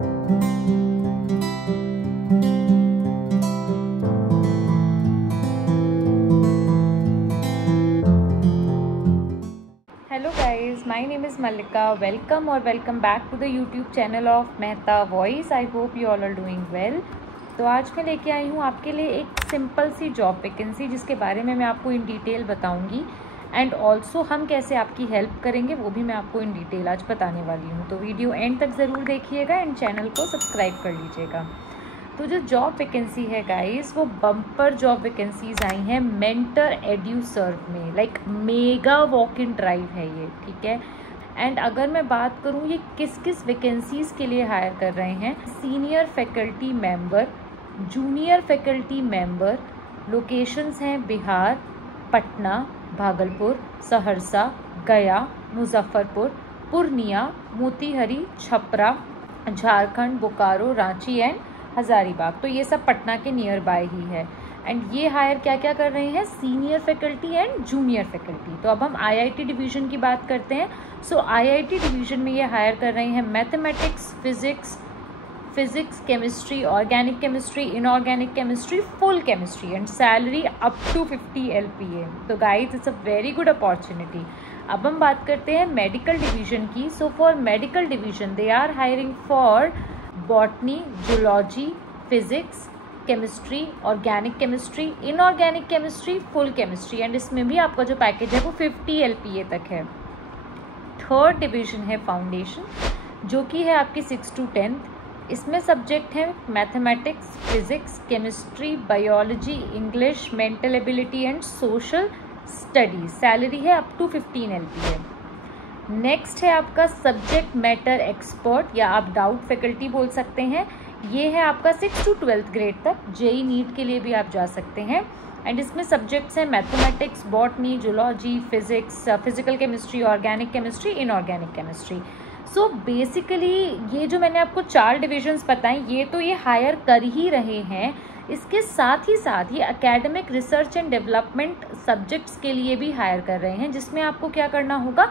Hello guys, my name is Mallika. Welcome back to the YouTube channel of Mehta voice. I hope you all are doing well. तो आज मैं लेके आई हूँ आपके लिए एक सिंपल सी जॉब वैकेंसी, जिसके बारे में मैं आपको इन डिटेल बताऊँगी एंड ऑल्सो हम कैसे आपकी हेल्प करेंगे वो भी मैं आपको इन डिटेल आज बताने वाली हूँ। तो वीडियो एंड तक ज़रूर देखिएगा एंड चैनल को सब्सक्राइब कर लीजिएगा। तो जो जॉब वैकेंसी है गाइस, वो बम्पर जॉब वैकेंसीज आई हैं मेंटर एड्यू सर्व में। Like mega walk in drive है ये, ठीक है। एंड अगर मैं बात करूँ ये किस किस वैकेंसीज के लिए हायर कर रहे हैं, senior faculty member, junior faculty member, locations हैं बिहार, पटना, भागलपुर, सहरसा, गया, मुजफ्फरपुर, पूर्णिया, मोतीहारी, छपरा, झारखंड, बोकारो, रांची एंड हजारीबाग। तो ये सब पटना के नियर बाय ही है। एंड ये हायर क्या क्या कर रहे हैं, senior faculty and junior faculty. तो अब हम आईआईटी डिवीजन की बात करते हैं। सो आईआईटी डिवीजन में ये हायर कर रहे हैं mathematics, physics, chemistry, organic chemistry, inorganic chemistry, full chemistry and salary up to 50 LPA। तो guys it's a very good opportunity. अब हम बात करते हैं मेडिकल डिवीजन की। So for medical division they are hiring for botany, zoology, physics, chemistry, organic chemistry, inorganic chemistry, full chemistry and इसमें भी आपका जो पैकेज है वो 50 LPA तक है। थर्ड डिवीजन है फाउंडेशन, जो कि है आपकी 6 to 10th। इसमें सब्जेक्ट हैं mathematics, physics, chemistry, biology, English, mental ability and social studies. Salary है अप टू 15 LPA। नेक्स्ट है आपका सब्जेक्ट मैटर एक्सपर्ट, या आप डाउट फैकल्टी बोल सकते हैं। ये है आपका 6 to 12th ग्रेड तक, जेई नीट के लिए भी आप जा सकते हैं। एंड इसमें सब्जेक्ट्स हैं mathematics, botany, zoology, physics, physical chemistry, organic chemistry, inorganic chemistry. So basically ये जो मैंने आपको 4 डिविजन्स बताएं, ये तो ये हायर कर ही रहे हैं। इसके साथ ही साथ ये academic research and development subjects के लिए भी हायर कर रहे हैं, जिसमें आपको क्या करना होगा,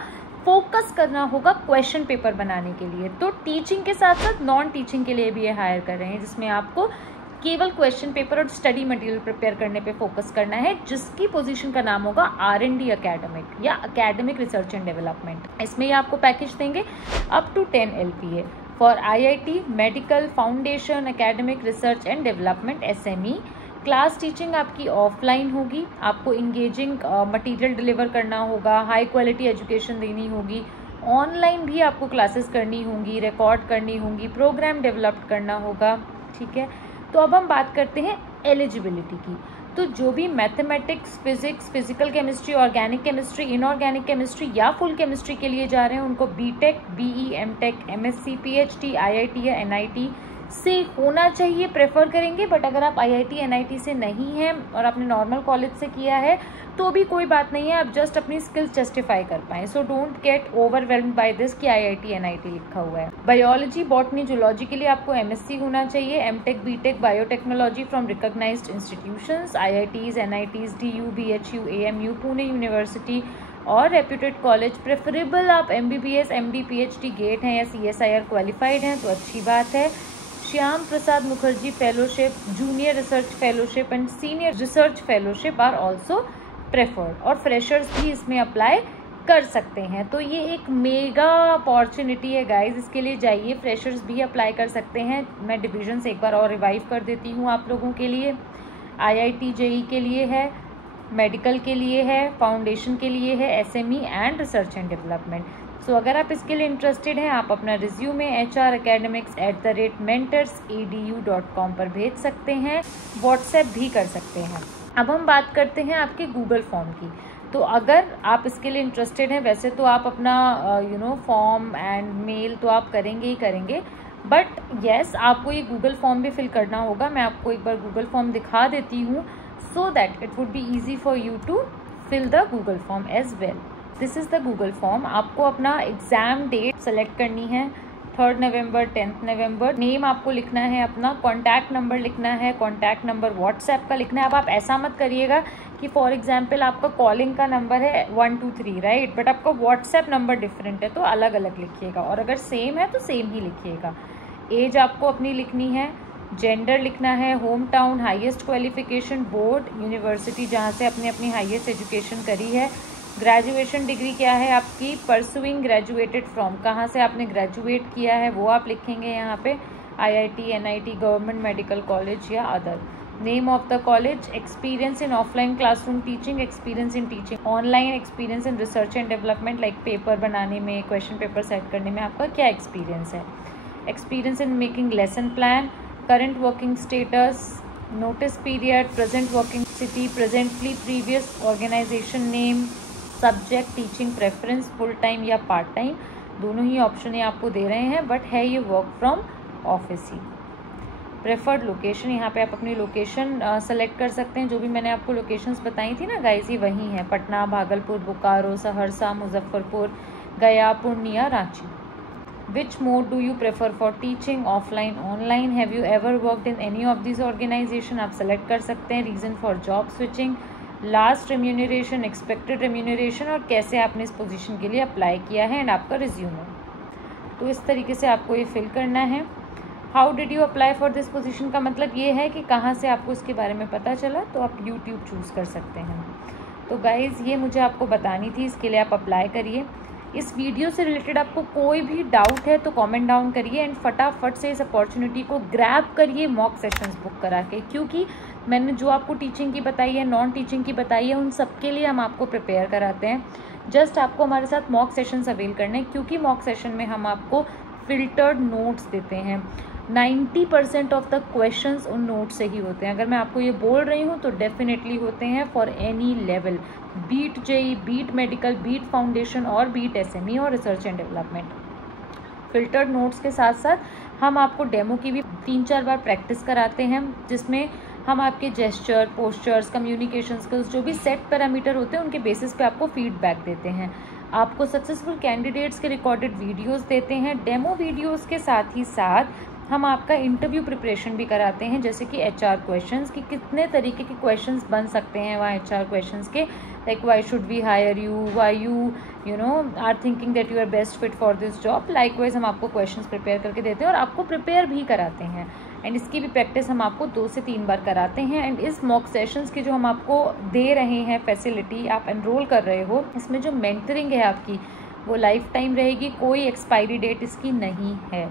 फोकस करना होगा क्वेश्चन पेपर बनाने के लिए। तो टीचिंग के साथ साथ नॉन टीचिंग के लिए भी ये हायर कर रहे हैं, जिसमें आपको केवल क्वेश्चन पेपर और स्टडी मटेरियल प्रिपेयर करने पे फोकस करना है, जिसकी पोजीशन का नाम होगा R&D एकेडमिक या एकेडमिक रिसर्च एंड डेवलपमेंट। इसमें ये आपको पैकेज देंगे up to 10 LPA for IIT, medical, foundation, academic research and development, SME। Class teaching आपकी ऑफलाइन होगी, आपको इंगेजिंग मटेरियल डिलीवर करना होगा, हाई क्वालिटी एजुकेशन देनी होगी। ऑनलाइन भी आपको क्लासेस करनी होंगी, रिकॉर्ड करनी होंगी, प्रोग्राम डेवलप करना होगा, ठीक है। तो अब हम बात करते हैं एलिजिबिलिटी की। तो जो भी mathematics, physics, physical chemistry, organic chemistry, inorganic chemistry या फुल केमिस्ट्री के लिए जा रहे हैं, उनको BTech, BE, MTech, MSc, PhD, IIT या NIT से होना चाहिए, प्रेफर करेंगे। बट अगर आप IIT, NIT से नहीं हैं और आपने नॉर्मल कॉलेज से किया है तो भी कोई बात नहीं है, आप जस्ट अपनी स्किल्स जस्टिफाई कर पाएँ। So don't get overwhelmed by this कि IIT, NIT लिखा हुआ है। बायोलॉजी, बॉटनी, जूलॉजी के लिए आपको MSc होना चाहिए, MTech, BTech, biotechnology from recognised institutions, IITs, NITs, DU, BHU, AMU, Pune university और रेप्यूटेड कॉलेज। प्रेफरेबल आप MBBS, MD, PhD गेट हैं या CSIR क्वालिफाइड हैं तो अच्छी बात है। Shyam Prasad Mukherjee fellowship, junior research fellowship and senior research fellowship are also preferred, और फ्रेशर्स भी इसमें अप्लाई कर सकते हैं। तो ये एक मेगा अपॉर्चुनिटी है गाइज, इसके लिए जाइए, फ्रेशर्स भी अप्लाई कर सकते हैं। मैं डिविजन्स एक बार और रिवाइव कर देती हूँ आप लोगों के लिए। IIT JEE के लिए है, मेडिकल के लिए है, फाउंडेशन के लिए है, SME and research and development. So अगर आप इसके लिए इंटरेस्टेड हैं, आप अपना रिज्यूमे hracademics@mentorsedu.com पर भेज सकते हैं, व्हाट्सएप भी कर सकते हैं। अब हम बात करते हैं आपके गूगल फॉर्म की। तो अगर आप इसके लिए इंटरेस्टेड हैं, वैसे तो आप अपना फॉर्म एंड मेल तो आप करेंगे ही करेंगे, बट येस आपको ये गूगल फॉर्म भी फिल करना होगा। मैं आपको एक बार गूगल फॉर्म दिखा देती हूँ, so that it would be easy for you to fill the Google form as well. This is the Google form. आपको अपना एग्ज़ाम डेट सेलेक्ट करनी है, 3rd नवंबर, 10th नवंबर। नेम आपको लिखना है अपना, कॉन्टैक्ट नंबर लिखना है, कॉन्टैक्ट नंबर व्हाट्सएप का लिखना है। अब आप ऐसा मत करिएगा कि फॉर एग्जांपल आपका कॉलिंग का नंबर है 123 राइट, बट आपका व्हाट्सएप नंबर डिफरेंट है तो अलग अलग लिखिएगा, और अगर सेम है तो सेम ही लिखिएगा। एज आपको अपनी लिखनी है, जेंडर लिखना है, home town, highest qualification, board, university जहाँ से आपने अपनी हाईएस्ट एजुकेशन करी है, ग्रेजुएशन डिग्री क्या है आपकी, परसुइंग ग्रेजुएटेड फ्रॉम, कहाँ से आपने ग्रेजुएट किया है वो आप लिखेंगे यहाँ पे, IIT, NIT, government medical college या other, name of the college, experience in offline classroom teaching, experience in teaching online, experience in research and development like paper बनाने में, क्वेश्चन पेपर सेट करने में आपका क्या एक्सपीरियंस है, experience in making lesson plan, current working status, notice period, present working city, presently previous organisation name, subject, teaching preference, full time या part time, दोनों ही ऑप्शन ये आपको दे रहे हैं, बट है ये work from office he. Preferred location, यहाँ पे आप अपनी लोकेशन सेलेक्ट कर सकते हैं, जो भी मैंने आपको लोकेशंस बताई थी ना गाइस, ये वही हैं, पटना, भागलपुर, बोकारो, सहरसा, मुजफ्फरपुर, गया, Purnia, Ranchi. Which mode do you prefer for teaching, offline, online? Have you ever worked in any of these organization? आप select कर सकते हैं, reason for job switching, last remuneration, expected remuneration, और कैसे आपने इस पोजीशन के लिए अप्लाई किया है एंड आपका रिज्यूमे। तो इस तरीके से आपको ये फिल करना है। How did you apply for this position का मतलब ये है कि कहाँ से आपको इसके बारे में पता चला, तो आप यूट्यूब चूज़ कर सकते हैं। तो गाइज़ ये मुझे आपको बतानी थी, इसके लिए आप अप्लाई करिए। इस वीडियो से रिलेटेड आपको कोई भी डाउट है तो कमेंट डाउन करिए एंड फटाफट से इस अपॉर्चुनिटी को ग्रैब करिए मॉक सेशंस बुक करा के, क्योंकि मैंने जो आपको टीचिंग की बताई है, नॉन टीचिंग की बताई है, उन सब के लिए हम आपको प्रिपेयर कराते हैं। जस्ट आपको हमारे साथ मॉक सेशंस अवेल करने हैं, क्योंकि मॉक सेशन में हम आपको फिल्टर्ड नोट्स देते हैं। 90% ऑफ द क्वेश्चंस उन नोट से ही होते हैं। अगर मैं आपको ये बोल रही हूँ तो डेफिनेटली होते हैं for any level, beat JEE, beat medical, beat foundation और बीट SME और research and development. Filtered notes के साथ साथ हम आपको डेमो की भी 3-4 बार प्रैक्टिस कराते हैं, जिसमें हम आपके जेस्चर, पोस्चर्स, कम्युनिकेशन स्किल्स, जो भी सेट पैरामीटर होते हैं उनके बेसिस पे आपको फीडबैक देते हैं। आपको सक्सेसफुल कैंडिडेट्स के रिकॉर्डेड वीडियोस देते हैं। डेमो वीडियोस के साथ ही साथ हम आपका इंटरव्यू प्रिपरेशन भी कराते हैं, जैसे कि HR क्वेश्चंस कि कितने तरीके के क्वेश्चंस बन सकते हैं वहाँ HR क्वेश्चंस के, like why should we hire you, why you know are thinking that you are best fit for this job. Likewise हम आपको क्वेश्चंस प्रिपेयर करके देते हैं और आपको प्रिपेयर भी कराते हैं, एंड इसकी भी प्रैक्टिस हम आपको 2 से 3 बार कराते हैं। एंड इस मॉक सेशंस की जो हम आपको दे रहे हैं फैसिलिटी, आप एनरोल कर रहे हो, इसमें जो मेंटरिंग है आपकी वो लाइफ टाइम रहेगी, कोई एक्सपायरी डेट इसकी नहीं है।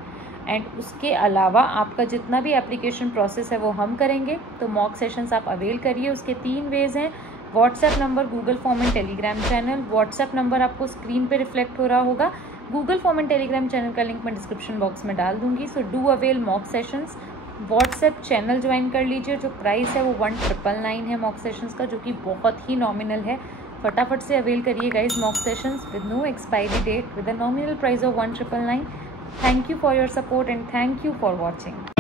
एंड उसके अलावा आपका जितना भी एप्लीकेशन प्रोसेस है वो हम करेंगे। तो मॉक सेशंस आप अवेल करिए। उसके 3 वेज हैं, WhatsApp number, Google form and Telegram channel. WhatsApp number आपको स्क्रीन पे रिफ्लेक्ट हो रहा होगा, Google form and Telegram channel का लिंक मैं डिस्क्रिप्शन बॉक्स में डाल दूंगी। So do avail mock sessions. WhatsApp channel join कर लीजिए, जो प्राइस है वो 1999 है मॉक सेशंस का, जो कि बहुत ही नॉमिनल है। फटाफट से अवेल करिए guys mock sessions with no expiry date, with a nominal price of 1999। Thank you for your support and thank you for watching.